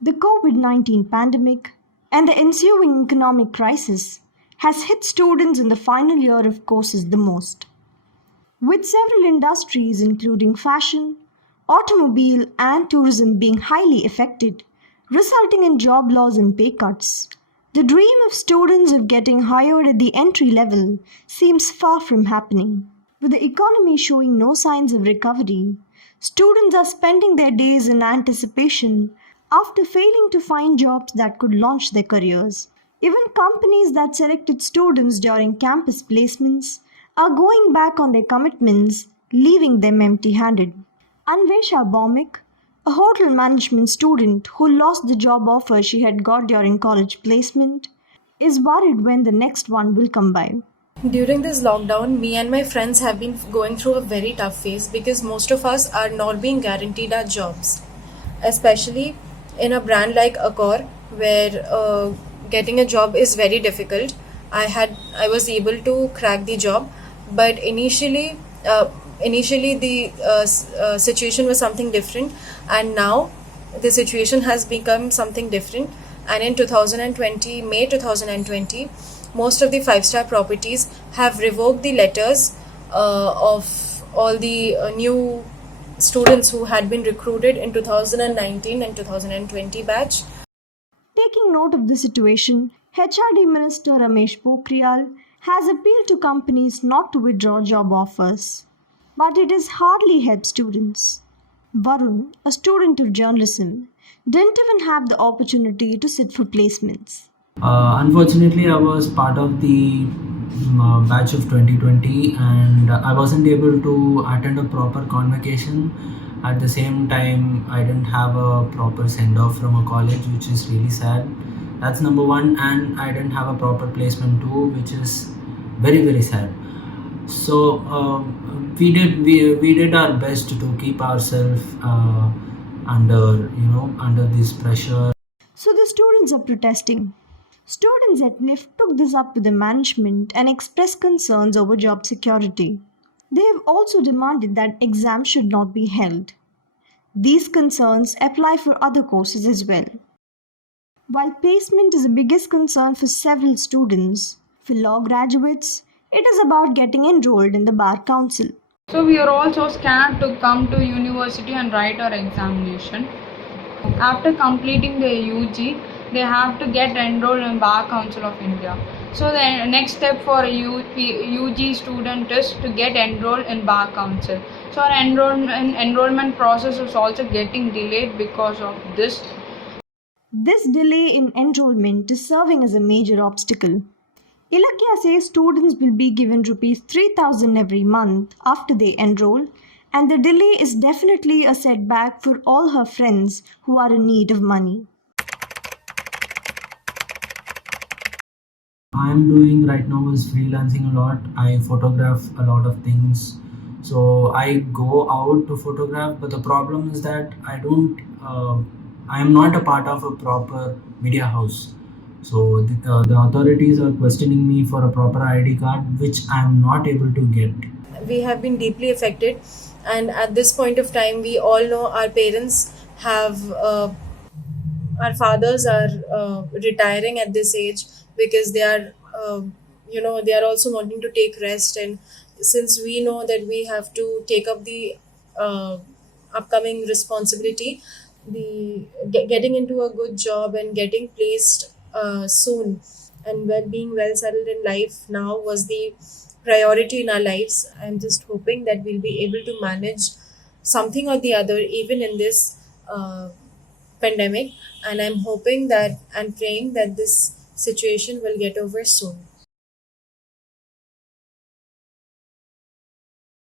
The COVID 19 pandemic and the ensuing economic crisis has hit students in the final year of courses the most. With several industries, including fashion, automobile, and tourism, being highly affected, resulting in job loss and pay cuts, the dream of students of getting hired at the entry level seems far from happening. With the economy showing no signs of recovery, students are spending their days in anticipation after failing to find jobs that could launch their careers. Even companies that selected students during campus placements are going back on their commitments, leaving them empty handed. Anvesha Baumik, a hotel management student who lost the job offer she had got during college placement, is worried when the next one will come by. During this lockdown, me and my friends have been going through a very tough phase because most of us are not being guaranteed our jobs, especially in a brand like Accor, where getting a job is very difficult. I was able to crack the job, but initially the situation was something different, and now the situation has become something different. And in 2020, May 2020, most of the five-star properties have revoked the letters of all the new students who had been recruited in 2019 and 2020 batch. Taking note of the situation, HRD Minister Ramesh Pokhriyal has appealed to companies not to withdraw job offers. But it has hardly helped students. Varun, a student of journalism, didn't even have the opportunity to sit for placements. Unfortunately, I was part of the batch of 2020 and I wasn't able to attend a proper convocation. At the same time, I didn't have a proper send off from a college, which is really sad. That's number one, and I didn't have a proper placement too, which is very, very sad. So we did our best to keep ourselves under this pressure. So the students are protesting. Students at NIF took this up with the management and expressed concerns over job security. They have also demanded that exams should not be held. These concerns apply for other courses as well. While placement is the biggest concern for several students, for law graduates, it is about getting enrolled in the Bar Council. So we are also scared to come to university and write our examination. After completing their UG, they have to get enrolled in Bar Council of India. So the next step for a UG student is to get enrolled in Bar Council. So our enrollment process is also getting delayed because of this. This delay in enrollment is serving as a major obstacle. Ilakya says students will be given rupees 3,000 every month after they enroll, and the delay is definitely a setback for all her friends who are in need of money. I'm doing right now is freelancing a lot. I photograph a lot of things. So I go out to photograph, but the problem is that I am not a part of a proper media house. So the authorities are questioning me for a proper ID card, which I am not able to get. We have been deeply affected, and at this point of time, we all know our parents have our fathers are retiring at this age because they are they are also wanting to take rest, and since we know that we have to take up the uh, upcoming responsibility, getting into a good job and getting placed soon, and being well settled in life now was the priority in our lives. I'm just hoping that we'll be able to manage something or the other even in this pandemic, and I'm hoping that and praying that this situation will get over soon.